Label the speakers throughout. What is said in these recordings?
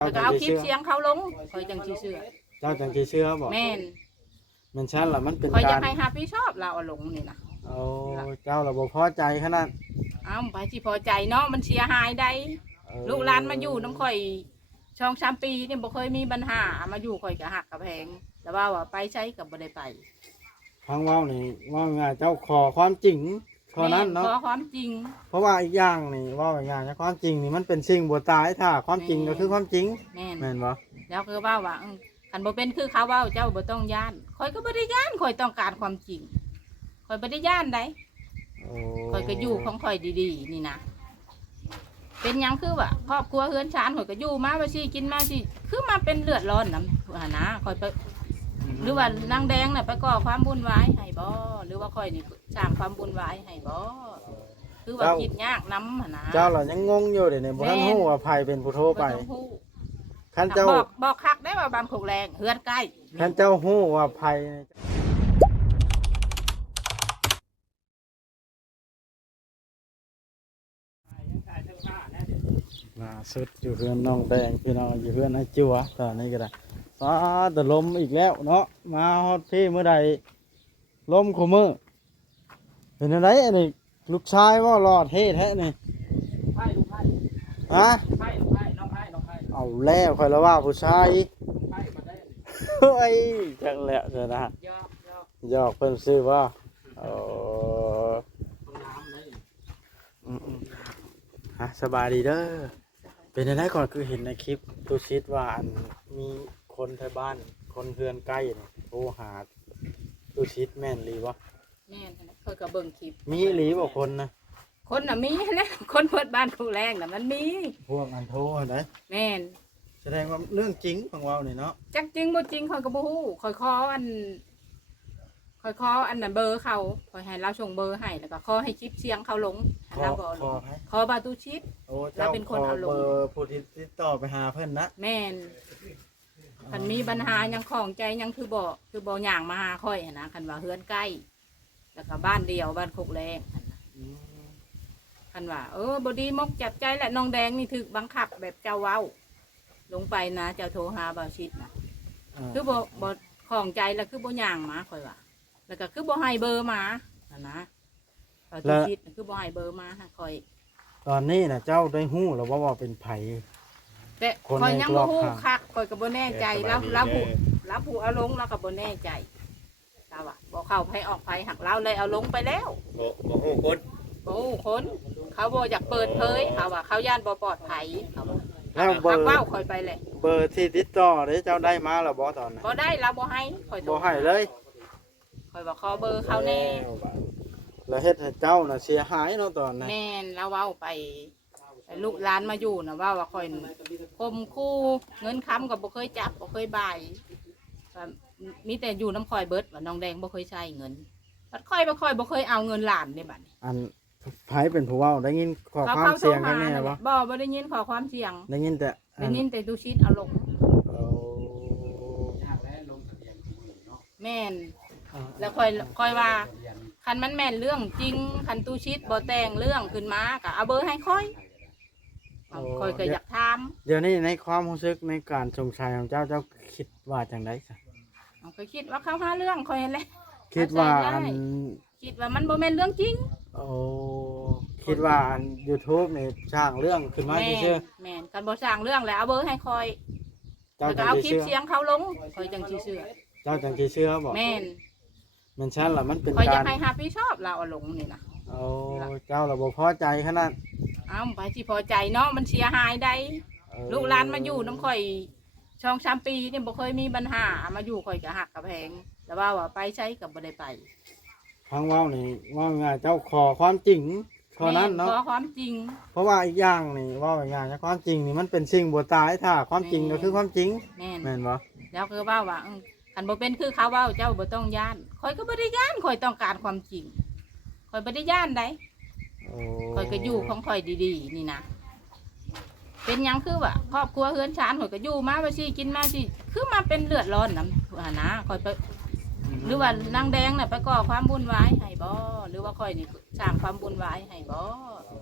Speaker 1: แล้วก็เอาคลิปเสียงเขาลงคอยจังสิเชื่อ
Speaker 2: เจ้าจังสิเชื่อบ่
Speaker 1: แม่น
Speaker 2: มันชั้นล่ะมันเป็น
Speaker 1: คอย
Speaker 2: กา
Speaker 1: จะ
Speaker 2: ร
Speaker 1: ให้หาพี่ชอบเราเอาลงนี่นะ
Speaker 2: เอาเจ้าระบบพอใจขนาด
Speaker 1: ไปที่พอใจเนาะมันเสียหายได้ลูกหลานมาอยู่น้ำข่อยช่อง3 ปีนี่บ่เคยมีปัญหามาอยู่ข่อยก็หักกับแพงแต่ว่าไปใช้กับบ่ได้ไป
Speaker 2: ฟังเว้านี่ว่าง่ายเจ้าขอความจริงเท่านั้นเนาะ
Speaker 1: ขอความจริง
Speaker 2: เพราะว่าอีกอย่างนี่ว่าอย่างนี้ความจริงนี่มันเป็นสิ่งบ่ตายถ้าความจริงก็คือความจริงแม่นบ่
Speaker 1: แล้วคือว่าคันบ่เป็นคือเขาเว้าเจ้าบ่ต้องย่านข่อยก็บ่ได้ย่านข่อยต้องการความจริงข่อยบ่ได้ย่านได้ข่อยก็อยู่ของข่อยดีๆนี่นะเป็นยังคือว่าครอบครัวเฮือนชานข่อยก็อยู่มาว่าสิกินมาสิคือมาเป็นเลือดร้อนนำนะข่อยไปหรือว่านางแดงน่ะไปก่อความวุ่นวายให้บ่หรือว่าข่อยนี่สร้างความวุ่นวายให้บ่คือว่าคิดยากนำนะ
Speaker 2: เจ้าเรายังงงอยู่เดี๋ยวนี้บ่ทันฮู้ว่าไผเป็นผู้โทรไปคันเจ้า
Speaker 1: บอกคักได้ว่าบ้านโคกแรงเฮือนใกล้
Speaker 2: คันเจ้าฮู้ว่าไผสุดอยู่เพื่อนน้องแดงพี่น้องอยู่เพื่อนไอ้จิ๋วตอนนี้ก็ได้ฟ้าแต่ลมอีกแล้วเนาะมาฮอดพี่เมื่อใดลมคู่มือเป็นอะไรอันนี้ลูกชายว่ารอดเท่แท้นี่ฮะเอาแล้วคอยละว่าผู้ชายไอ้จังแหละเถอะนะยอกเพิ่นซื้อว่าสบายดีเด้อเป็นอะไรก่อนคือเห็นในคลิปตูชิดว่ามีคนไทยบ้านคนเพื่อนใกล้โทรหาตูชิดแม่นหรือวะ
Speaker 1: แม่นเคยกับเบิ่งคลิป
Speaker 2: มีหรือบ่คนนะ
Speaker 1: คนน่ะมีนะคนเปิดบ้านผู้แรงน่ะมันมี
Speaker 2: พวกอันโทรไหน
Speaker 1: แม่น
Speaker 2: แสดงว่าเรื่องจริงของเราเนี่ยเนาะ
Speaker 1: จักจริงบ่จริงคอยก็บ่ฮู้คอยขออันน่ะเบอร์เขาคอยให้เราส่งเบอร์ให้แล้วก็ขอให้คลิปเสียงเขาลงแล้วบ่ลงขอบาตูชิด
Speaker 2: แล้วเป็นคนเอาลงเบอร์ผู้ที่ติดต่อไปหาเพิ่นนะ
Speaker 1: แม่นคันมีปัญหายังของใจยังคือบ่ย่างมาหาค่อยนะคันว่าเฮือนใกล้แล้วก็บ้านเดียวบ้านโคกแรงคันว่าบ่ดีมกจับใจแหละน้องแดงนี่ถึกบังคับแบบเจ้าเว้าลงไปนะเจ้าโทรหาบ่าวชิดนะคือบ่ของใจแล้วคือบ่ย่างมาค่อยว่าแล้วก็คือบ่ให้เบอร์มานะบ่าวชิดคือบ่ให้เบอร์มาค่อย
Speaker 2: ตอนนี้นะเจ้าได้ฮู้แล้วว่าเป็นไผ
Speaker 1: แต่ค่อยยังบ่ฮู้คักค่อยก็บ่แน่ใจแล้วผู้เอาลงแล้วก็บ่แน่ใจเราว่าบ่เข้าไผออกไผหักเราเลยเอาลงไปแล้ว
Speaker 2: บ่ฮู้คน
Speaker 1: เขาบ่อยากเปิดเผยเขาว่าเขาย่านบ่ปลอดภัยเขาแล้วเบอร์ค่อยไปเลย
Speaker 2: เบอร์ที่ติดต่อได้เจ้าได้มาแล้วบ่ตอนนั้น
Speaker 1: บ่ได้เราบ่ให้ค่อย
Speaker 2: บ่ให้เลย
Speaker 1: ค่อยว่าขอเบอร์เขาแน่
Speaker 2: แล้วเฮ็ดให้เจ้าน่ะเสียหายเนาะตอนนั้น
Speaker 1: แม่นเราเว้าไปลูกหลานมาอยู่น่ะว่าค่อยข่มขู่เงินค้ำก็บ่เคยจับบ่เคยบ่ายมีแต่อยู่น้ำข่อยเบิดว่าน้องแดงบ่เคยใช้เงินบัดค่อยบ่เคยเอาเงินหลานได้บัดนี้
Speaker 2: ไผเป็นผู้เว้าได้ยินข้อความเสียงกันแน่บ่
Speaker 1: บ่ได้ยินข้อความเสียง
Speaker 2: ได้ยินแต่
Speaker 1: ดูชิดเอาลงแม่นแล้วค่อยว่าคันมันแม่นเรื่องจริงคันตูชิดบ่แต่งเรื่องขึ้นมาก็เอาเบอร์ให้ค่อยก็อยากถาม
Speaker 2: เดี๋ยวนี้ในความรู้สึกในการสงสัยของเจ้าคิดว่าจังได๋ซะ
Speaker 1: ก็คิดว่าเขาหาเรื่องค่อยแหละ
Speaker 2: คิดว่า
Speaker 1: มันบ่แม่นเรื่องจริง
Speaker 2: คิดว่าYouTube นี่สร้างเรื่องขึ้นมาซื่อ
Speaker 1: แม่นกันบ่สร้างเรื่องแล้วเอาเบอร์ให้ค่อยแล้วก็เอาคลิปเสียงเขาลงค่อยจังสิเชื่อ
Speaker 2: เจ้าจังสิเชื่อบ่
Speaker 1: แม่น
Speaker 2: มันชั้นล่ะมันเป็น
Speaker 1: การข่อยอยากให้หาพี่ชอบเราเอาลงนี่นะ
Speaker 2: เจ้าระบบพอใจขนาด
Speaker 1: ไปสิพอใจเนาะมันเสียหายได้ลูกหลานมาอยู่น้ำข่อยช่อง3 ปีนี่บ่เคยมีปัญหามาอยู่ข่อยก็หักกับแพงแต่ว่าไปใช้กับบ่ได้ไป
Speaker 2: ฟังเว้านี่ว่าง่ายเจ้าขอความจริงเท่านั้นเนาะ
Speaker 1: ขอความจริง
Speaker 2: เพราะว่าอีกอย่างนี่ว่าอย่างความจริงนี่มันเป็นสิ่งบ่ตายถ้าความจริงก็คือความจริงแม่นบ่
Speaker 1: แล้วคือว่าคันบ่เป็นคือเขาเว้าเจ้าบ่ต้องย่านข่อยก็บ่ได้ย่านข่อยต้องการความจริงข่อยบ่ได้ย่านได้ข่อยก็อยู่ของข่อยดีๆนี่นะเป็นยังคือว่าครอบครัวเฮือนชานข่อยก็อยู่มาว่าสิกินมาสิคือมาเป็นเลือดร้อนนำนะข่อยไปหรือว่านางแดงน่ะไปก่อความวุ่นวายให้บ่หรือว่าข่อยนี่สร้างความวุ่นวายให้บ่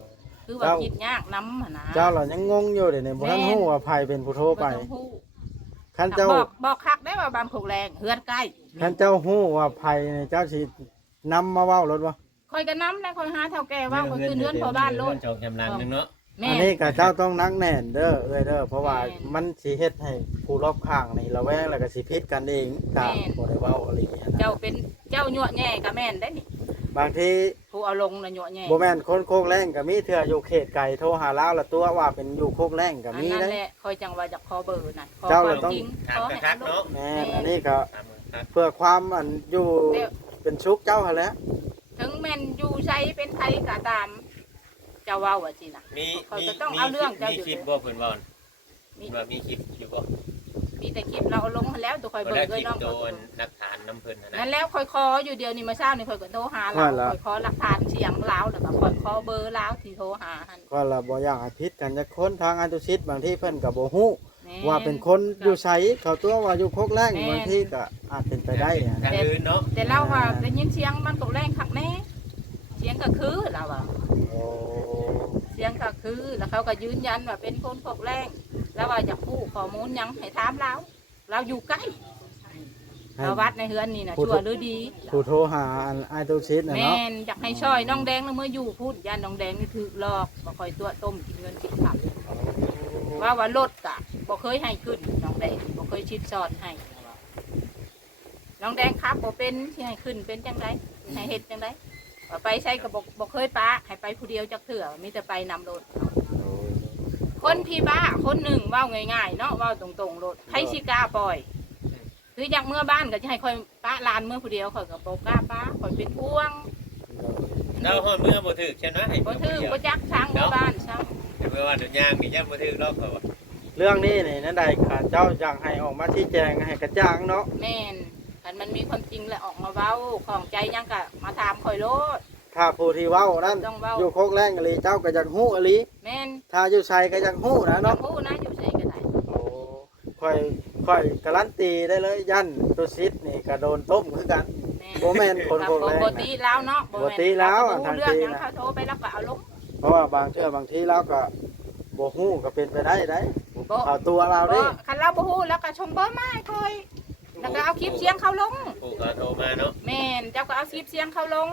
Speaker 1: คือว่าคิดยากน้ำหั่นนะ
Speaker 2: เจ้าเรายังงงอยู่เดี๋ยวนี้บ่ทันฮู้ว่าไผเป็นผู้โทรไป
Speaker 1: บ่ต้องฮู้
Speaker 2: คันเจ้า
Speaker 1: บอกคักได้ว่าบ้านโคกแรงเฮือนใกล้
Speaker 2: คันเจ้าฮู้ว่าไผนี่เจ้าสินำมาเว้ารถบ่
Speaker 1: คอยก็น้ำแล้วคอยหาเท่าแก่ว่าก็คือเฮือนพอบ้านโลด
Speaker 3: จองจำนำนึงเนาะ
Speaker 1: แม่
Speaker 2: อันนี้ก็เจ้าต้องนักแน่นเด้อเด้อเพราะว่า
Speaker 1: แม่น
Speaker 2: มันสิเฮ็ดให้ผู้รอบข้างนี่ระแวงแล้วก็สิผิดกันเองก็
Speaker 1: แม่น
Speaker 2: บ่ได้เว้าอะไรอย่างเงี้ยนะ
Speaker 1: เจ้าเป็นเจ้ายั่วแง่ก็แม่นได้นี่
Speaker 2: บางที
Speaker 1: ผู้เอาลงน่ะยั่วแง่
Speaker 2: บ่แม่นคนโคกแรงก็มีเทื่ออยู่เขตไกลโทรหาลาวละตัวว่าเป็นอยู่โคกแรงก็
Speaker 1: อัน
Speaker 2: มี
Speaker 1: นั้น
Speaker 2: เด้
Speaker 1: แหละคอยจังว่าจะขอเบอร์น่ะขอ
Speaker 2: เจ้า
Speaker 1: ค
Speaker 2: เล
Speaker 1: วาย ม
Speaker 2: ต้อง
Speaker 1: จริง
Speaker 3: ถาม
Speaker 1: ขอ
Speaker 3: กั
Speaker 1: ให้
Speaker 3: คัก
Speaker 1: เอาล
Speaker 3: เนาะ
Speaker 1: ง
Speaker 2: แม่นอันนี้ก็
Speaker 3: ถามคัก
Speaker 2: เพื่อความอันอยู่เป็นชุกเจ้าหั่นแหละ
Speaker 1: ถึงแม่นอยู่ใช้เป็นไทยก็ตาม เจ้าเว้าว่าสิน่ะ
Speaker 3: มี
Speaker 1: เขาจะต้องเอาเรื่องเจ้า
Speaker 3: มี
Speaker 1: อยู่
Speaker 3: คลิปบ่เพิ่นว่า
Speaker 1: มี
Speaker 3: ว่ามีคลิปอยู่บ่
Speaker 1: มีแต่คลิปเราเอาลงมาแล้วตัวคอย
Speaker 3: บ่
Speaker 1: เบิ่
Speaker 3: ได้
Speaker 1: ง
Speaker 3: ค
Speaker 1: ด้วย
Speaker 3: ลิป
Speaker 1: น้อง
Speaker 3: โดนหลักฐานน้ำเพิ่นนะ
Speaker 1: นั่นแล้วคอยคออยู่เดียวนี่มาเช้านี่คอยก็โทรหาเราคอยคอหลักฐานเสียงลาวแล้วก็คอยคอเบอร์ลาวที่โทรหาหัน
Speaker 2: ก็ละบ่อยากให้ผิดกันจักคนทางอันตุชิตบางที่เพิ่นก็บ่ฮู้
Speaker 1: แม่
Speaker 2: ว่าเป็นคนอยู่ไสเขาตัวว่าอยู่โคกแรง
Speaker 1: แม่น
Speaker 2: บางทีก็อาจเป็นไปได้นะ
Speaker 3: ทางอื่นเนาะ
Speaker 1: แต่เราว่าได้ยินเสียงมันตกแรงคักแน่เสียงก็คือเราอะ
Speaker 2: โอ้
Speaker 1: เสียงก็คือแล้วเขาก็ยืนยันว่าเป็นคนตกแรงแล้วว่าจะพูดข้อมูลหยังให้ถามเราอยู่ใกล้เราวัดในเฮือนนี่นะชั่วหรือดี
Speaker 2: ผู้โทรหาอันไอตุชิตน่ะ
Speaker 1: แม่
Speaker 2: เนาะ
Speaker 1: นอยากให้ช่อยน้องแดงแล้วเมื่ออยู่พูดยันน้องแดงนี่ถือหลอกบ่คอยตัวต้มกินเงินกินขับว่ารถกะบ่เคยให้ขึ้นน้องแดงบ่เคยชิดซ้อนให้น้องแดงครับบ่เป็นที่ให้ขึ้นเป็นจังไดให้เฮ็ดจังไดว่าไปใช้ก็บ่เคยป้าให้ไปผู้เดียวจักเถื่อมีแต่ไปนำรถคนพี่บ้าคนหนึ่งเว้าง่ายๆเนาะเว้าตรงๆรถไผสิกล้าปล่อย คืออยากเมื่อบ้านก็จะให้คอยป้าลานเมื่อผู้เดียวคอยกับโปกล้าป้าคอยเป็นพ่วง
Speaker 3: เราฮอดเมื่อบ่ถึกใช่ไหมให้
Speaker 1: บ่
Speaker 3: เพิ่น
Speaker 1: ถือ
Speaker 3: เดียว
Speaker 1: บ่จักช้างเมื่อบ้านช้าง
Speaker 3: แต่เมื่อว่าเดี๋ยวยางนี่ยังบ่ถึกรอบเขาว่า
Speaker 2: เรื่องนี้นี่นั่นใดค่ะเจ้าอยากให้ออกมาชี้แจงให้กระจ่างเนาะ
Speaker 1: แม่นคันมันมีความจริงแล้วออกมาเว้าของใจยังกะมาถามคอยโลด
Speaker 2: ถ้าผู้ที่เว้านั่น
Speaker 1: ต้องเว้า
Speaker 2: อยู่โคกแรงอหลีเจ้าก็อยากฮู้อหลี
Speaker 1: แม่น
Speaker 2: ถ้าอยู่ไสก็อยากฮู้นะ
Speaker 1: น้อง
Speaker 2: เนาะ
Speaker 1: ผู้นะอยู่ใส่ก็ได้
Speaker 2: โอ้ค่อยการันตีได้เลยยันตุชิตนี่ก็โดนต้มคือกัน
Speaker 1: แม่
Speaker 2: บ่แม่นคนโคกแรง
Speaker 1: บ่ตีแล้วเนาะ
Speaker 2: บ่ตีแล้ว
Speaker 1: บ่
Speaker 2: ทาง
Speaker 1: เรื่อง
Speaker 2: ที่
Speaker 1: หยัง
Speaker 2: นะ
Speaker 1: เขาโทรไปแล้วก็เอาลง
Speaker 2: เพราะว่าบางเทื่อบางทีเราก็บ่ฮู้ก็เป็นไปได้ได้
Speaker 1: บ่
Speaker 2: เอาตัวเราเด้
Speaker 1: คันเราบ่ฮู้แล้วก็ชงเบอร์มาให้คอยแล้วก็เอาคลิปเสียงเขาลง
Speaker 3: ผู้ก็โทรมาเนาะ
Speaker 1: แม่นเจ้าก็เอาคลิปเสียงเขาลง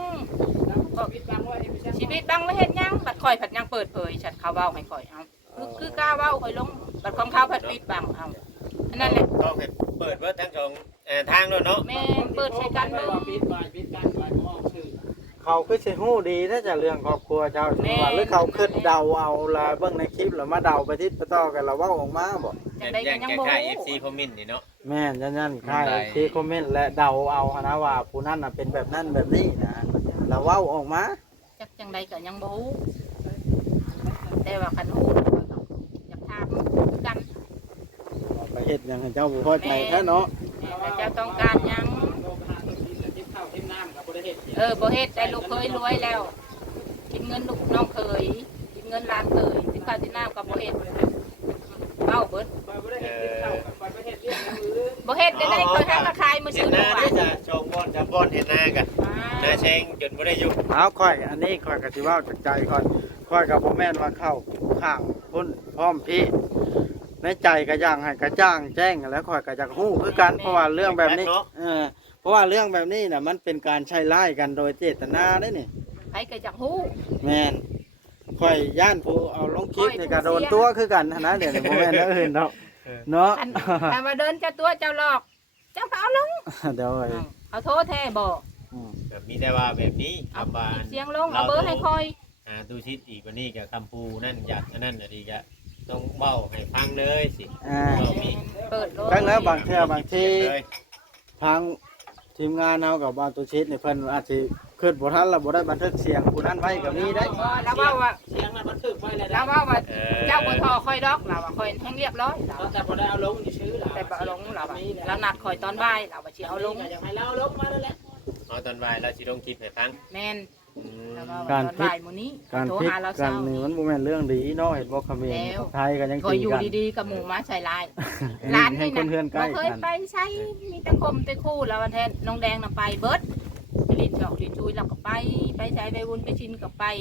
Speaker 1: ชีวิตบังไว้เฮ็ดหยังบัดคอยผัดยังเปิดเผยฉันเขาเว้าให้คอยเอาคือกล้าเว้าคอยลงบัดของเขาผัดปิดบังเอาอันนั้นแหละ
Speaker 3: ต้องให้เปิดเบิดทั้งสองทางแล้วเนาะ
Speaker 1: แม่นเปิดใช้กันเบิ่ง
Speaker 2: เขาคือสิฮู้ดีถ้าจะเรื่องครอบครัวเจ้า
Speaker 1: แม่
Speaker 2: ว่าหรือเขาคิดเดาเอาละเบิ่งในคลิปแล้วมาเดาไปทิศไปต่อกันแล้วเว้าออกมาบ่
Speaker 1: จังได๋
Speaker 3: แย่
Speaker 1: ก็
Speaker 3: ง
Speaker 1: ยัง
Speaker 3: แก้
Speaker 1: บ่
Speaker 3: ไข
Speaker 1: รู้
Speaker 3: FC คอมเมนต์นี่เนาะ
Speaker 2: แม่นยันค่าย
Speaker 3: ได้
Speaker 2: ที่คอมเมนต์และเดาเอาหั้นนะว่าผู้นั้นน่ะเป็นแบบนั้นแบบนี้นะแล้วเว้าออกมา
Speaker 1: จักจังไดก็ยังบ่รู้แต่ว่าคันฮู้แล้วก็ต้องอยากถามคือกัน
Speaker 2: ไปเฮ็ดหยังให้เจ้าบ่พอใจแท้เนาะ
Speaker 1: แต่เจ้าต้องการหยังบ่เฮ็ดแต่ลูกเคยรวยแล้ว กินเงินลูกน้องเคยกินเงินหลานเคยสิข้าวสิน้ำก็บ่เฮ็ดเอ้าเบิด บ่เฮ็ดได้ได้คอยหามาขายมื้อ
Speaker 3: เห็
Speaker 1: ซื้
Speaker 3: น
Speaker 1: อ
Speaker 3: หน้า
Speaker 1: ว่า
Speaker 3: ได้จ้ะชงบอลจับบอลเห็นหน้ากันหน้าเชงจนบ่ได้อยู่
Speaker 2: เอาค่อยอันนี้ค่อยก็สิเว้าจากใจค่อยก็บ่แม่นว่าเข้าข้างพุ่นพร้อมพี่ในใจก็ย่างให้กระจ่างแจ้งแล้วค่อยก็อยากฮู้คือกันเพราะว่าเรื่องแบบนี้เพราะว่าเรื่องแบบนี้น่ะมันเป็นการใช้ร้ายกันโดยเจตนาได้นี่
Speaker 1: ใครก็จักฮู้
Speaker 2: แม่นค่อยย่านผู้เอาลงคลิปนี่ก็โดนตัวคือกันหั้นนะเดี๋ยวนี้บ่แม่นเรื่องอื่นดอกเนาะ
Speaker 1: อันแต่ว่าเดินเจ้าตัวเจ้าหลอก เจ้าก็เอาลง
Speaker 2: เดี๋ยวไว้
Speaker 1: เขาโทษแท้บ่
Speaker 2: อืม
Speaker 3: แบบมีแต่ว่าแบบนี้
Speaker 1: เอา
Speaker 3: คำว่า
Speaker 1: เสียงลงเอาเบอร์ให้คอย
Speaker 3: ดูชิดอีกวันนี้กับคำปูนั่นอยากอันนั่นอะไรก็ต้องเบ้าให้ฟังเลยสิ เรามี
Speaker 1: เปิดโลก
Speaker 2: ทั้งแล้วบางเทื่อบางที
Speaker 3: เลย
Speaker 2: ทางทีมงานเอากับบางตัวชิดนี่เพิ่นอาจสิคิดบ่ทันแล้วบ่ได้บันทึกเสียงผู้นั้นไว้ก็มีได้
Speaker 1: แล้วว่าว่า
Speaker 4: เสียงนั้นมันถึกไว้แล้ว
Speaker 1: แล้วว่าว่าเจ้าบ่ทอคอยดอกเราว่าคอยแห้งเรียบร้อยเรา
Speaker 4: แต่พอได้เอาลงอยู่ชื่อเรา
Speaker 1: แต่บ่เอาลงเราว่าเรานัดคอยตอนบ่ายเราว่าสิเอาลง
Speaker 4: อยากให้เราลงมาแล้วแหละ
Speaker 3: เอาตอนบ่ายเราสิลงคลิปให้ฟัง
Speaker 1: แม่น
Speaker 3: อืม
Speaker 1: แล้วก็ว่าตอนบ่ายมื้อนี้
Speaker 2: การ
Speaker 1: โทร
Speaker 2: พลิก
Speaker 1: หาเรา
Speaker 2: กั
Speaker 1: เช้าน
Speaker 2: นี่มันบ่แม่นเรื่องดีเนาะเห็นบ่เขมร
Speaker 1: แล้ว
Speaker 2: ไทยก็ยัง
Speaker 1: คอย
Speaker 2: ตี
Speaker 1: อยู่
Speaker 2: กัน
Speaker 1: ดีๆกับหมู่มาใส่ลาย
Speaker 2: อัน
Speaker 1: ร้าน
Speaker 2: ให้
Speaker 1: นี่
Speaker 2: คน
Speaker 1: นะ
Speaker 2: เพื่อนใกล้
Speaker 1: บ่เคย
Speaker 2: กัน
Speaker 1: ไปใช้มีแต่คมแต่คู่แล้ววันแทนน้องแดงน่ะไปเบิดไปลิ้นดอกลิ้นชุยเราก็ไปใช้ไปวุ้นไปชินก็ไป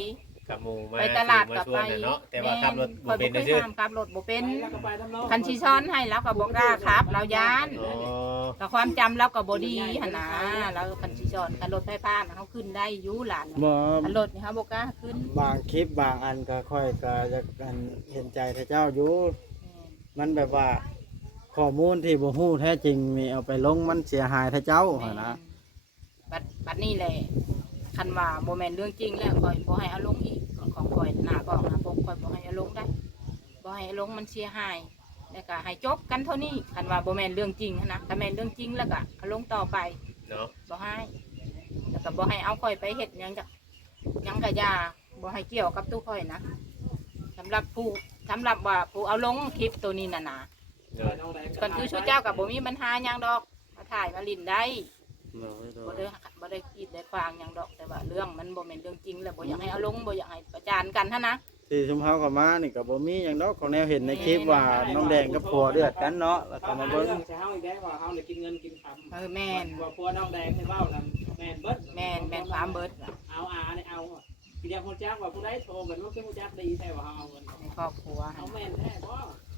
Speaker 3: กับหมู่มา
Speaker 1: ไปตลาด
Speaker 3: มา
Speaker 1: กับ
Speaker 3: ชว
Speaker 1: ไป
Speaker 3: นน่ะเนาะแต่ว่าขับรถ
Speaker 1: คอย
Speaker 3: บ่เป็
Speaker 1: บ่
Speaker 3: น
Speaker 1: เคย
Speaker 3: ซื่อ
Speaker 1: ทำขับรถบ่เป็น
Speaker 4: แล้วก็ไปทำน้อง
Speaker 1: คันชีช้อนให้แล้วก็บ่กล้าครับเราย้าน
Speaker 3: อ๋อ
Speaker 1: แต่ความจำเราก็บ่ดีหั่นนะแล้วคันชีช้อนคันรถไฟฟ้าน่ะเฮาขึ้นได้อยู่หลาน
Speaker 2: บ่
Speaker 1: คันรถนี่เฮาบ่กล้าขึ้น
Speaker 2: บางคลิปบางอันก็ค่อยก็จะกันเห็นใจพระเจ้าอยู่มันแบบว่าข้อมูลที่บ่ฮู้แท้จริงมีเอาไปลงมันเสียหายพระเจ้าหั่นนะ
Speaker 1: บัดนี้แหละคันว่าบ่แม่นเรื่องจริงแล้วข่อยบ่ให้เอาลงอีกของข่อยหน้าบอกนะพวกข่อยบ่ให้เอาลงได้บ่ให้เอาลงมันเสียหายแล้วก็ให้จบกันเท่านี้คันว่าบ่แม่นเรื่องจริงหั้นนะถ้าแม่นเรื่องจริงแล้วก็เอาลงต่อไป
Speaker 3: เนาะ
Speaker 1: บ่ให้แล้วก็บ่ให้เอาข่อยไปเฮ็ดหยังจักหยังก็อย่าบ่ให้เกี่ยวกับตู้ข่อยนะสำหรับว่าผู้เอาลงคลิปตัวนี้น่ะนะ
Speaker 3: เนาะ
Speaker 1: ก่อนคือชูเจ้าก็บ่มีปัญหาหยังดอกมาถ่ายมาลิ้นได้บ่ได้คิดได้ฟังหยังดอกแต่ว่าเรื่องมันบ่แม่นเรื่องจริงแล้วบ่อยากให้เอาลงบ่อยากให้ประจานกันหั่นนะ
Speaker 2: ที่ชุมเฮาเข้ามานี่ก็บ่มีหยังดอกของแนวเห็นในคลิปว่าน้องแดงกับผัวเดือดกันเนาะแล้วก็มา
Speaker 4: เบิ่
Speaker 2: เบิ่
Speaker 4: ง
Speaker 2: ง
Speaker 4: จะเฮาอีกแล้วว่าเฮาเนี่ยกินเงินกินคำ
Speaker 1: แม่น
Speaker 4: ว่าพัวน้องแดงให้เว้านั่นแม่นเบิด
Speaker 1: แม่นความเบิด
Speaker 4: เอาอาเนี่ยเอาพี่เดียวคนจักว่าผู้ใดโทรเหมือนว่าคือผู้จักดีแท้ว่าเฮาเอาเงิน
Speaker 1: ในครอบครัว
Speaker 4: เอาแม่นแท้บ่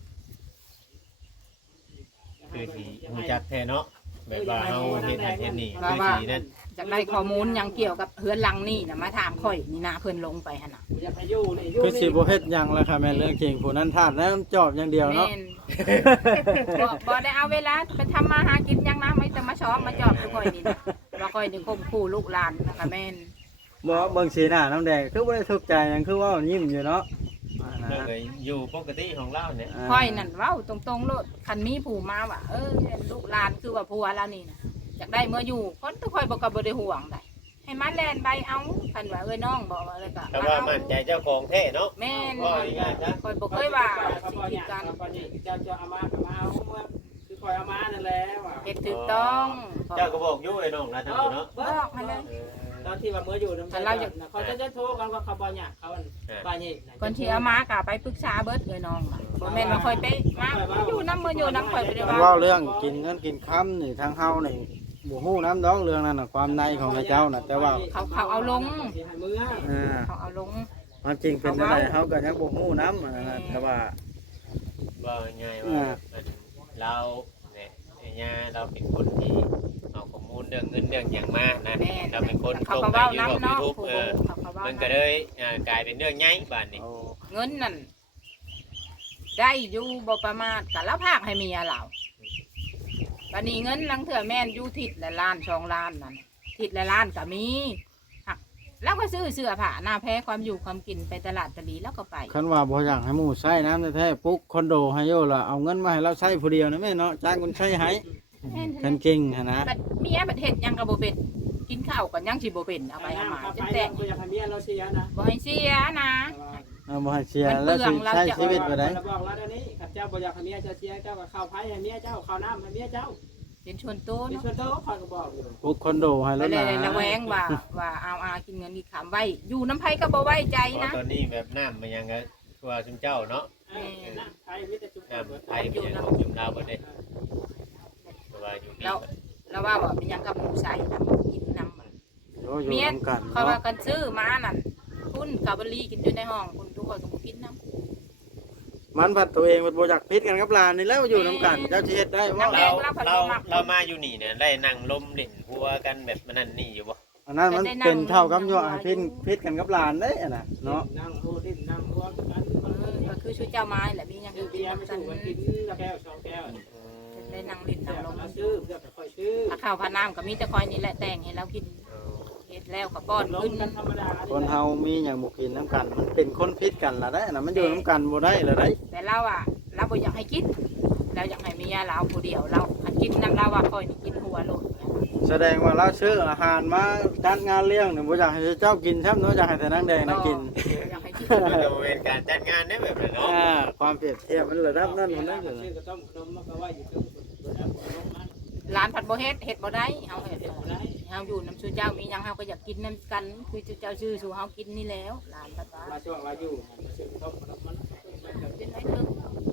Speaker 3: คือสิรู้จักแท้เนาะแบบว่าเฮาเฮ็ดนั่นเฮ็ดนี่คือสินั่น
Speaker 1: จากได้ข้อมูลหยังเกี่ยวกับเฮือนหลังนี่นะมาถามข่อยนี่นะเพิ่นลงไปหั่นน่ะ
Speaker 4: อยากให้อยู่นี่อยู่
Speaker 2: คือสิ
Speaker 4: นี่
Speaker 2: บ่เฮ็ดหยังล่ะค่ะแม่นเรื่องจริงผู้นั้นทาดแล้วจอบอย่างเดียวเนาะ
Speaker 1: แม่นบ่ได้เอาเวลาไปทำมาหากินหยังนะไม่จะมาช้อมมาจอบทุกข่อยนี่นะว่าข่อยนี่ข่มขู่ลูกหลานนะคะแม่น
Speaker 2: บ่เบิ่งสีหน้าน้องแดงคือบ่ได้ทุกข์ใจหยังคือเว้ายิ้มอยู่เนาะอ่า
Speaker 3: เรา
Speaker 2: นะ
Speaker 3: ก็อยู่ปกติของเราเนี่ย
Speaker 1: ข่อยนั่นเว้าตรงๆโลดคันมีผู้มาว่าลูกหลานคือว่าผัวแล้วนี่นะอยากได้เมื่ออยู่คนทุกข่อยบ่ก็บ่ได้ห่วงได้ให้มาแล่นใบเอาคันว่าน้องบอกว่าอะไรก็
Speaker 3: แต่ว่ามั่นใจเจ้าของแท้เนาะ
Speaker 1: แม่น
Speaker 3: ว่าง่ายๆซะ
Speaker 1: ข่อยบ่เคยว่า
Speaker 4: เขา
Speaker 1: สิ
Speaker 4: บอก
Speaker 1: ผิ
Speaker 4: เนี่
Speaker 1: ด
Speaker 4: ย
Speaker 1: กัน
Speaker 4: เขาบอกนี่จะเอามาเอาเมื่อคือคอยเอามานั่นแหละว่ะ
Speaker 1: เฮ็ดถูกต้อง
Speaker 3: เจ้าก็บอกอยู่ไอ้น้องนะทำเนาะ
Speaker 1: บอกมาเลย
Speaker 4: ตอนที่ว่าเมื่ออยู่น้ำเขาจะโทรกันว่าเขาบอกเนี่ยเขาบ้านนี่
Speaker 1: ก่อนที่เอามากะไปปรึกษาเบิดเลยน้องบ่แม่นว่าค่อยไปมาอยู่นำบ่อยู่นำข่อยไปได้
Speaker 2: มัน
Speaker 1: ว่า
Speaker 2: เว้าเรื่องกินเงินกินค้ำนี่ทางเฮานี่บ่ฮู้น้ำดอกเรื่องนั้นน่ะความในของพระเจ้าน่ะแต่ว่า
Speaker 1: เขาเอาลง
Speaker 4: มือ
Speaker 1: เขาเอาลง
Speaker 2: ความจริงเป็นจังไดเฮาก็ยังบ่ฮู้น้ำแต่ว่า
Speaker 3: ว่าง่ายว่าเราเนี่ยไอ้ย่าเราเป็นคนที่เอาข้อมูลเรื่องเงินเรื่องอย่างมานะ
Speaker 1: แม่
Speaker 3: เราเป็นคน
Speaker 1: เขา
Speaker 3: ส่ง
Speaker 1: ก็
Speaker 3: ไป
Speaker 1: เว้า
Speaker 3: ยู
Speaker 1: นำ
Speaker 3: ทูบ
Speaker 1: เนาะผู้ เขาก็เว้า
Speaker 3: มันก็เลยกลายเป็นเรื่องใหญ่บ้านนี้
Speaker 2: เอา
Speaker 1: เงินนั่นได้อยู่บ่ประมาทก็แล้วพากให้เมียเราบัดนี้เงินลังเถื่อแม่นอยู่ทิศละล้าน2ล้านนั่นทิศละล้านก็มีแล้วก็ซื้อเสื้อผ้าหน้าแพ้ความอยู่ความกินไปตลาดตะลีแล้วก็ไป
Speaker 2: คันว่าบ่อยากให้หมู่ใช้น้ำแท้ๆปุ๊กคอนโดให้โยล่ะเอาเงินมาให้เราใช้ผู้เดียวนะแม่เนาะจ้างคนใช้ให้คันเก่งหั่นนะ
Speaker 1: บัดเมียบัดเฮ็ดหยังก็บ่เป็นกินข้าวก็ยังสิบ่เป็นเอาไปเอามาจนแตก
Speaker 4: อยากให้เมียเราเสียนะ
Speaker 1: บ่ให้เสียนะ
Speaker 2: เอาบ่ให้เสียแล้วสิใช้ชีวิตไปได้
Speaker 4: เราบอกแล้วนี้ข้าเจ้าบ่อยากให้เมียเจ้าเสียเจ้าก็เข้าไผ่ให้เมียเจ้าเข้าน้ำให้เมียเจ้า
Speaker 1: เป็นชวนโต
Speaker 4: เป็น
Speaker 1: เนาะ
Speaker 4: ส่วนตัวคอยก็บอกอยู่
Speaker 2: ปุ๊กคอนโดให้
Speaker 1: ไป
Speaker 2: แล้ว
Speaker 1: เลย
Speaker 2: นะ
Speaker 1: ระแวงว่าเอากินเงินกินขามไว้อยู่น้ำไผก็บ่ไว้ใจ
Speaker 3: เพราะ
Speaker 1: นะ
Speaker 3: ตอนนี้แบบน้ำมันยังก็ทั่วชุมเจ้าเนาะ
Speaker 4: ไผ่มิตรจุ๊บ
Speaker 3: น้ำไทยมันยังของชุมเราบ่ได้เพราะว่าอยู่นี่
Speaker 1: แล้วว่าเป็นหยังกับหมูใส่กินน้ำ
Speaker 2: โยอยู่
Speaker 1: เมีย
Speaker 2: นํกัน
Speaker 1: เขาว่า
Speaker 2: เนาะ
Speaker 1: กันซื้อมานั่นคุณกับบรีกินอยู่ในห้องคุณทุกคนก็บ่กินน้ำ
Speaker 2: มันผัดตัวเองมันบ่อยากพิษกันกับหลานนี่แล้วอยู่นํกันเจ้าสิเฮ็ดได้บ่
Speaker 3: เรามาอยู่นี่เนี่ยได้นั่งลมเล่นหัวกันแบบนั้นนี่อยู่บ่
Speaker 2: อันนั้นมันเป็นเท่ากับโยให้พิษกันกับหลานเด้อะน่ะเนาะ
Speaker 4: นั่งโหดิ้นนั่งหัวกัน
Speaker 1: ก็คือช่วยเจ้าไม้แหละมีหยัง
Speaker 4: คือ
Speaker 1: กิ
Speaker 4: เบี
Speaker 1: น
Speaker 4: ยร์ไม่
Speaker 1: น้ำกั
Speaker 4: ถู
Speaker 1: น
Speaker 4: กกินละแก้วสองแก้ว
Speaker 1: ได้นั่งลิ้น
Speaker 4: เดี๋ยว
Speaker 1: นั่งลม
Speaker 4: มาซื้อเดี๋ยวคอยซื้อ
Speaker 1: ถ้าข้าวพาน้ำก็มีแต่คอยนี่แหละแต่งให้เรากินเฮ็ดแล้วก็ป้อน
Speaker 4: ล
Speaker 1: ขึ้
Speaker 4: ง
Speaker 1: น
Speaker 4: กันธรรมดา
Speaker 2: คนเฮามีหยังบ่กินนํกัน มันเป็นคนพิษกันล่ะได้น่ะมันอยู่นํกันบ่ได้ล่ะได้
Speaker 1: แต่เราบ่อยากให้กินเราอยากให้เมียเราผู้เดียวเราคันกินน้ำเราว่าคอยนี่กินหัวโลด
Speaker 2: แสดงว่าเราซื้ออาหารมาจัดงานเลี้ยงนี่บ่อยากให้เจ้ากินครับเนาะอยากให้แต่นางแดงน่ะกิน
Speaker 1: อยากให้กิน
Speaker 3: มันก็เป็นการจัดงานได้แบบนั้นเนาะ
Speaker 2: ความเปรียบเทียบมันระดับนั้นมันได้
Speaker 4: ซื้อก็ต้องนมมันก็ว่าอยู่ตรงลงมัน
Speaker 1: ร้านผัดบ่เฮ็ดบ่ได้เฮาเฮ็ด
Speaker 4: เดี๋ยวไร
Speaker 1: เฮาอยู่น้ำชูเจ้ามีหยังเฮาก็อยากกินน้ำกันคือเจ้าชื่อสู่เฮากินนี่แล้วร้านผัดว่า
Speaker 4: มาช่วงว่าอยู่ซื้อต้มมัน
Speaker 1: เป็นไรเด้อ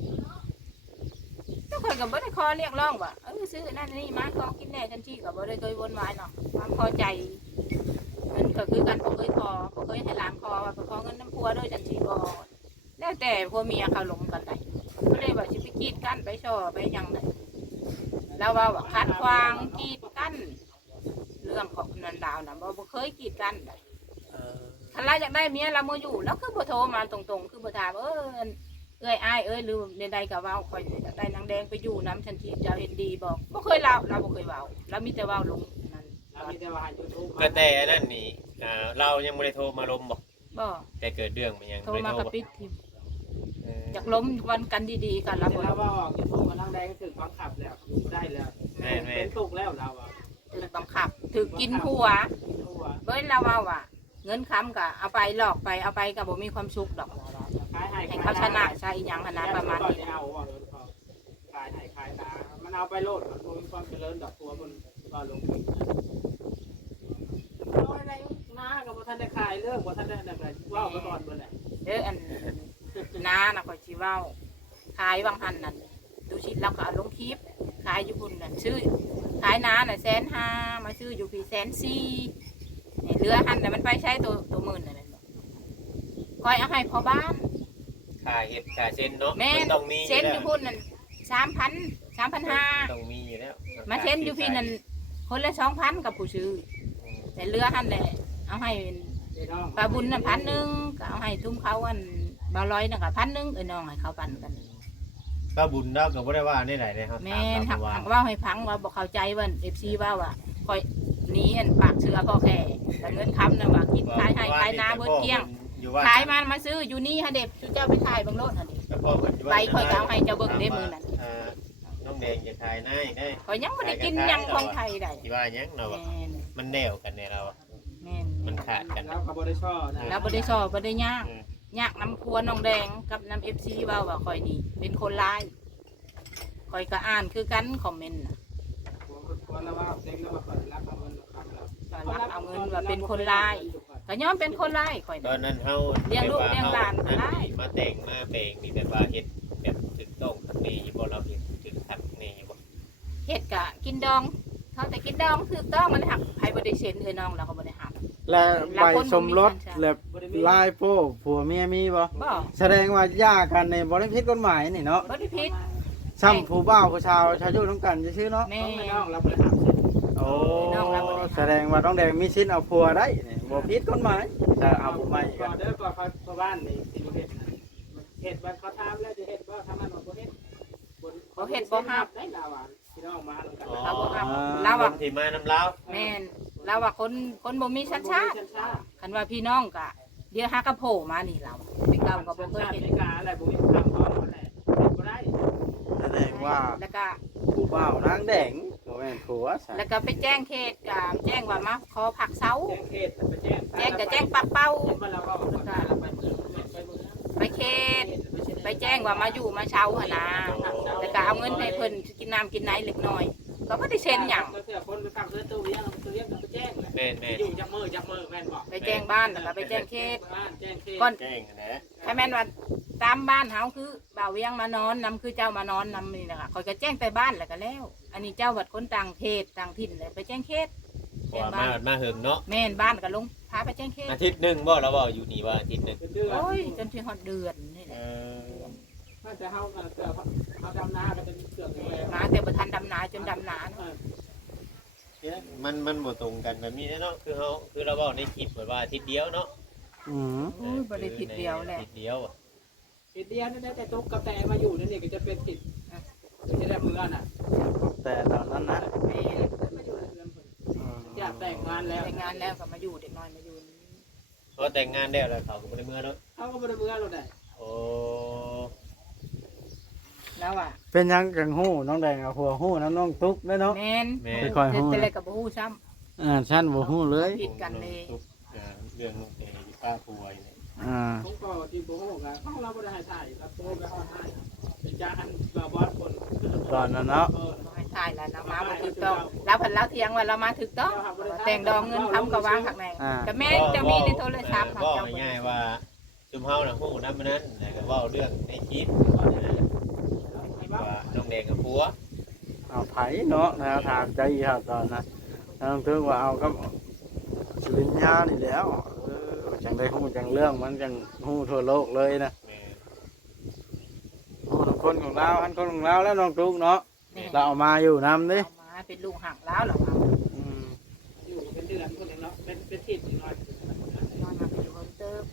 Speaker 1: เจ้าข่อยก็บ่ได้ขอเรียกร้องว่าซื้อนั่นนี่มาขอกินแน่ทันทีก็บ่ได้เคยวนวายเนาะความพอใจเงินก็คือกันบ่เคยขอบ่เคยให้หลานขอว่าขอเงินน้ำพัวด้วยจังซี่บ่แล้วแต่ผัวเมียเขาหลงกันได้ก็เลยว่าสิไปกีดกันไปช่อไปหยังได้แล้วว่าขัดขวางกีดกันเรื่องของนันดาวน่ะบ่เคยกีดกันได้ถ้าเราอยากได้เมียเราบ่อยู่แล้วคือบ่โทรมาตรงๆคือบ่ถามเอ้ยอ้ายหรือใดๆก็เว้าข่อยอยากได้นางแดงไปอยู่น้ำฉันทีเจ้าเห็นดีบ่เคยเล่าเราบ่เคยเว้าเรามีแต่เว้าลงนั่น
Speaker 4: เรามีแต่ว่า YouTube
Speaker 3: ก็แต่อันนั้นนี่เรายังบ่ได้โทรมาลมบ่
Speaker 1: บ่
Speaker 3: แต่เกิดเรื่องมันยัง
Speaker 1: โทร
Speaker 3: บ่ได้
Speaker 1: มา
Speaker 3: โทร
Speaker 1: กับ
Speaker 3: บ่
Speaker 1: ปิดทิม
Speaker 3: เออ
Speaker 1: อยากล้มวันกันดีๆกันแล้วบ่
Speaker 4: เราว่าออก YouTube มานั่งแดงถึงบังคับแล้วอยู่ได้แล้วเป็นตุกแล้วเราอ่ะ
Speaker 1: ถึกบังคับถึกกินผัว
Speaker 4: กินทั่ว
Speaker 1: เบิ้นเราว่าว่ะเงินค้ำก็เอาไปหลอกไปเอาไปก็บ่มีความสุขดอก
Speaker 4: ขายให้
Speaker 1: ให้เขาชนะใช่หยังหันนะประมาณนี้
Speaker 4: เอาว่าเดี๋ยวเขาขายให้ขายตามันเอาไปโลดมันมีความเจริญดอกตัวมันก็ลงทุนน้อยอะไรน้ากับท่านได้ขายเรื่องว่าท่านได้อะไรว่าไปก่อนเมื่อไหร่
Speaker 1: เด้ออันน้าน่ะข่อยสิเว้าขายบางหันนั่นดูชิดเราก็เอาลงคลิปขายอยู่พุ่นนั่นซื้อขายน้าน่ะ150,000มาซื้ออยู่พี่140,000นี่เรือหันน่ะมันไปใช้ตัวหมื่นนั่นแหละคอยเอาให้พ่อบ้าน
Speaker 3: ค่าเฮ็ดค่าเซ็นเนาะ
Speaker 1: แม่
Speaker 3: มันต้องมี
Speaker 1: เซ็นอยู่พุ่นนั่น3,000 3,500
Speaker 3: ต้องมีอยู่แล้ว
Speaker 1: มาเซ็นอยู่พี่นั่นคนละ2,000กับผู้ซื้อแต่เรือหันแหละเอาให้ปลาบุญน่ะ1,000ก็เอาให้ทุ่มเขาอันบ่ร้อยน่ะก็1,000น้องให้เขาปั่นกัน
Speaker 3: ป้าบุญเราก็บ่ได้ว่าได้ไหนเลยครับ
Speaker 1: แม่น
Speaker 3: ถา
Speaker 1: หั
Speaker 3: ม
Speaker 1: ก
Speaker 3: เราว่า
Speaker 1: ว่าให้พังว่าบ่เข้าใจว่า FC ว่าคอยหนีอันปากเสือพ่อแก่แต่เงินคำน่ะว่ากินขายให้ขายนาเบิดเกลี้ยง
Speaker 3: อยู่ว่า
Speaker 1: ขายมันมาซื้ออยู่นี่ฮะเด็บชูเจ้าไปถ่ายเบิ่งโลดหั่นดิ
Speaker 3: แต่พ่อเพิ่นอยู่ว่า
Speaker 1: ใบข่อยก็เอาให้เจ้าเบิ่งเด้มื้อนั้น
Speaker 3: น้องแดงจะขายนายได้
Speaker 1: ข่อยยังบ่ได้กินหยังของไทยได้
Speaker 3: ที่ว่าหยังเนาะ
Speaker 1: แม่น
Speaker 3: มันแนวกันในเราอะ
Speaker 1: แม่น
Speaker 3: มันขาดกัน
Speaker 4: แล้วกับบริษัทนะ
Speaker 1: แล้วบ่ได้ซอบ่ได้ยากยากน้ำครัวน้องแดงกับน้ำ FC ว่าข่อยนี่เป็นคนร้ายข่อยก็อ่านคือกันคอมเมนต์น่ะ
Speaker 4: คนละว่าเด็กแล้วว่ารักเอาเงินคำแล้ว
Speaker 1: ก็รับเอาเงินว่าเป็นคนร้ายก็ยอมเป็นคนร้ายข่อย
Speaker 3: ต
Speaker 1: น่ะ
Speaker 3: อนนั้นเฮา
Speaker 1: เลี้ยงลูกเลี้ยงหลานได้
Speaker 3: มาแต่งมาแปลงนี่แบบว่าเฮ็ดแบบถึกต้องทักนี่บ่เราเฮ็ดถึกทักนี่บ่
Speaker 1: เฮ็ดกะกินดองเขาแต่กินดองคือต้องมันหักไผบ่ได้เซ็นน้องเราก็บ่ได้หัก
Speaker 2: และใบสมรสและลายโป้ผัวเมียมีบ่
Speaker 1: บ่
Speaker 2: แสดงว่าหย่ากันในบ่ได้ผิดกฎหมายนี่เนาะ
Speaker 1: บ่ได้ผิด
Speaker 2: ซ้ำผู้บ่าวผู้ชาวชาวอยู่นํกันซื่อๆเนาะ
Speaker 1: แม่
Speaker 4: ต้องไม่น้องเราบริหาร
Speaker 2: โอ้แสดงว่าต้องแดงมีสิทธิ์เอาผัวได้นี่บ่ผิดกฎหมายแต่เอาผู้ใหม่
Speaker 4: ก่
Speaker 2: กั
Speaker 4: อน นเด้อก่อนเขาบ้านนี่สิเฮ็ดเฮ็ดบ้านเขาทำแล้วจะเฮ็ดบ่ทำมันบ่เฮ็ดได้ลาวพี่น้องมาลงกัน
Speaker 1: เราบ่หัก
Speaker 3: ค
Speaker 1: เรา
Speaker 3: น
Speaker 1: ว่า
Speaker 3: ที่มานำลาว
Speaker 1: แม่นเราว่าคนบ่มีสัญชาติคันว่าพี่น้องกะเดี๋ยวหากระโผล่มานี่เราเป็นเก่าก็บ่เคย
Speaker 4: เห็
Speaker 1: เห็
Speaker 4: น
Speaker 1: น
Speaker 4: การอะไรบ่มีทำเขาแหละบ่ได้
Speaker 2: แสดงว่า
Speaker 1: แล้วก็
Speaker 2: ผู้บ่าวนางแดงบ่แม่นผัวซะ
Speaker 1: แล้วก็ไปแจ้งเขตก็แจ้งว่ามาขอผักเสา
Speaker 4: แจ้งเขตไปแจ้ง
Speaker 1: แจ้งก็แจ้งปักเป้า
Speaker 4: มันเราก็ไปเมืองไปเมือง
Speaker 1: ไปเขตไปแจ้งว่ามาอยู่มาเช่าหั่นนะแล้วก็เอาเงินให้เพิ่นกินน้ำกินไหนเล็กน้อยก็บ่ได้เซ็นหยัง
Speaker 4: ก็เสือคนไปฟังเสือตู้เลี้ยงตู้เลี้ยงก็ไปแจ้งแหละ
Speaker 3: แม่นแม่น
Speaker 4: อยู่จับมือแม่นบอก
Speaker 1: ไปแจ้งบ้านแล้วก็ไปแจ้งเขต
Speaker 4: บ้านแจ้งเขต
Speaker 1: ก่อน
Speaker 3: แจ้งนะ
Speaker 1: ถ้าแม่นว่าตามบ้านเฮาคือบ่าวเวียงมานอนนำคือเจ้ามานอนนำนี่นะคะคอยก็แจ้งไปบ้านแล้วก็แล้ว อันนี้เจ้าบัดคนต่างเขตต่างถิ่นเลยไปแจ้งเขต
Speaker 3: เพ
Speaker 1: แจ้
Speaker 3: ราะ
Speaker 1: ง
Speaker 3: ว่า
Speaker 1: บ้าน
Speaker 3: มาเหิงเนาะ
Speaker 1: แม่นบ้านก็ลงพาไปแจ้งเขต
Speaker 3: อาทิตย์หนึงบ่เราบ่อยู่นี่ว่าอาทิตย์หนึง
Speaker 4: เดือน
Speaker 1: โอ้ยจนถึงฮอดเดือนนี่แห
Speaker 3: เอ
Speaker 1: ละ
Speaker 3: อ
Speaker 4: ถ้าจะเข้าเสือเขาดำนาก็เป็นเสือเลย
Speaker 1: มาแต่บ่ทันดำนาจนดำนาเนาะ
Speaker 3: มันบ่ตรงกันแบบนี้เนาะคือเฮาคือเราบอกในคลิปว่าอาทิตย์เดียวเนาะ
Speaker 2: อืม
Speaker 1: โอ้ยบ่ได้ผิดเดียวแหละ
Speaker 3: อาทิตย์เดียวอะ
Speaker 4: ติดเดียวนี่แต่ตุ๊กกระแตมาอยู่นี่ก็จะเป็นติดจะได้เมื่อน่ะ
Speaker 2: แต่ตอนนั้นนะ
Speaker 1: แม่น
Speaker 4: มาอยู่ในเรือนอยากแต่งงานแล้ว
Speaker 1: แต่งงานแล้วก็มาอยู่เด็กน้อยมาอยู่
Speaker 3: พอแต่งงานแล้วเขาก็บ่ได้เมื่อเนาะ
Speaker 4: เขาก็ไม่ได้เมื่อเราได้
Speaker 3: โอ้
Speaker 1: แล้วอ่ะ
Speaker 2: เป็นหยังกังหู้น้องแดงเอาผัวหู้น้ำน้องตุ๊กได้เนาะ
Speaker 1: แม่น
Speaker 3: แม่
Speaker 2: ค่อยๆฮู้
Speaker 1: แต่อะไรก็บ่ฮู้ซ้ำ
Speaker 2: ฉันบ่ฮู้เลย
Speaker 1: ผิดกันเลย
Speaker 3: เรื่องลูกเอ๋ยป้าป่วยเนี่ย
Speaker 4: ผมก็ที่โบโหกันเขาเราไม่ได้ให้ถ่ายรับโต้ไปเขาให้เป็นจานแบบบอสคน
Speaker 2: ตอนนั้นเนาะ
Speaker 1: บ่ให้ทายแล้วนะมาบ่ถูกต้องแล้วเพิ่นเล่าเถียงว่าเรามาถูกต้องแต่งดองเงินทำก็วางข้างในก็แม่นจะมีในโทรศัพท์
Speaker 3: ก็ง่ายๆว่าซุมเฮาน่ะฮู้นำมันนั้นแล้วก็เว้าเรื่องในคลิปว่าน้องแดงกับผัว
Speaker 2: เอาไผเนาะแล้วถามใจอีกครับตอนนั้นน้องตุ๊กว่าเอากับสุรินทร์นี่แหล้วจังได้ฮู้จังเรื่องมันจังฮู้ทั่วโลกเลยนะ
Speaker 3: แม่
Speaker 2: ฮู้ทุกคนของเราอันคนของเราแล้วน้องตุ๊กเนาะ
Speaker 1: นี่
Speaker 2: เราเอามาอยู่นำดิ
Speaker 1: เอามาเป็นลูกหักแล้วเหรอครับ
Speaker 2: อืม
Speaker 4: อยู่เป็นเดือนคนเนาะเป็นทิศอีกหน่อย
Speaker 1: นอนมาเป็นอยู่เพิ่มเติม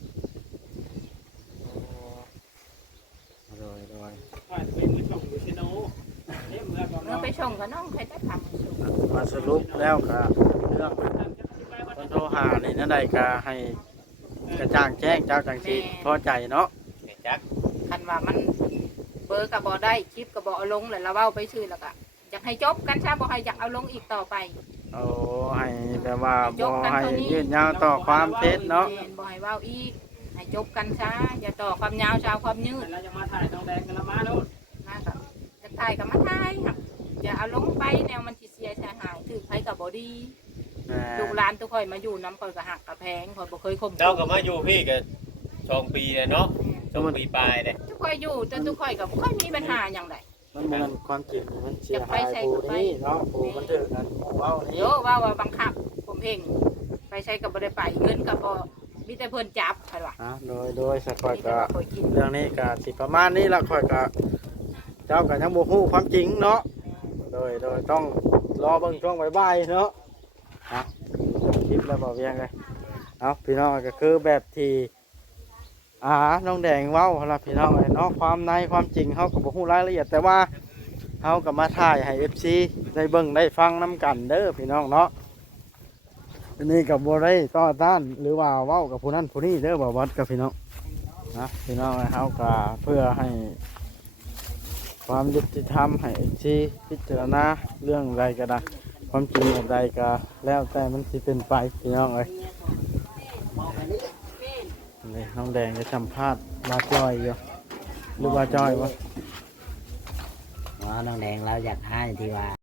Speaker 2: โดย
Speaker 4: ว่าจะเป็นมือส่งอยู่เชโนเนี่ยเมื่อก่อน
Speaker 1: เมื่อ
Speaker 4: เนาะ
Speaker 1: ไปชงกับน้องใครจะทำสุข
Speaker 2: มาสรุปแล้วก็เรื่องคนโทรหานี่นั่นใดก็ให้กระจ่างแจ้งเจ้าจังสิพอใจเนาะ
Speaker 3: แม่จัก
Speaker 1: คันว่ามันเบอร์กับบอได้คลิปกับบอเอาลงเลยแล้วเว้าไปชื่อแล้วก็อยากให้จบกันใช่บ่ให้อยากเอาลงอีกต่อไป
Speaker 2: โอ้ให้แบบว่าบ่ให้ยืดยาวต่อความเท็จเนาะ
Speaker 1: แม่นบ่ให้เว้าอีกให้จบกันซะอย่าต่อความยาวชาวความยืด
Speaker 4: แล้วจะมาถ่ายน้องแดงกันละมาแล้ว
Speaker 1: นะกับจะถ่ายกับมาถ่ายครับอย่าเอาลงไปแนวมันสิเสียหายหายถือไผกับบอดี
Speaker 2: แหม่
Speaker 1: ลูกหลานทุกคนมาอยู่น้ำข่อยก็หักกระแพงข่อยบ่เคยข่ม
Speaker 3: เจ้าก็มาอยู่พี่ก็2 ปีแล้วเนาะ2 ปีปลายเลย
Speaker 1: ทุกคนอยู่แต่ทุกคนก็บ่ค่อยมีปัญหาอย่างใด
Speaker 2: มันเหมือนความจริงมันเสียหายผู้นี้เนาะผู้มันถึงกันเว้านี้
Speaker 1: โยว่าบังคับผมเพ่งไปใช้กับบริไปเงินกับบ่มีแต่เพิ่นจับใครวะ
Speaker 2: โดยสักค่อย
Speaker 1: มีแต่
Speaker 2: ก็
Speaker 1: ว่าข่อยกิน
Speaker 2: เรื่องนี้ก็สิประมาณนี้ละค่อยก็เจ้าก็ยังบ่ฮู้ความจริงเนาะโดยต้องรอเบิ่งช่วงบ่ายๆเนาะคลิปแล้วบ่เวียงเลยเอาพี่น้องก็คือแบบที่น้องแดงเว้าล่ะพี่น้องเนาะความในความจริงเฮาก็บ่ฮู้รายละเอียดแต่ว่าเฮาก็มาถ่ายให้ FC ได้เบิ่งได้ฟังนํกันเด้อพี่น้องเนาะอันนี้ก็บ่ได้ต่อต้านหรือว่าเว้ากับผู้นั้นผู้นี้เด้อบ่วัดกับพี่น้องนะพี่น้องเฮาก็เพื่อให้ความยุติธรรมให้ FC พิจารณาเรื่องใดก็ได้ความจริงแบบใดก็แล้วแต่มันสิเป็นไปพี่น้องเอ้ยนี่น้องแดงจะสัมภาษณ์ว่าจ้อยอยู่หรือว่าจ้อยวะ
Speaker 5: น้องแดงเราอยากให้ที่ว่า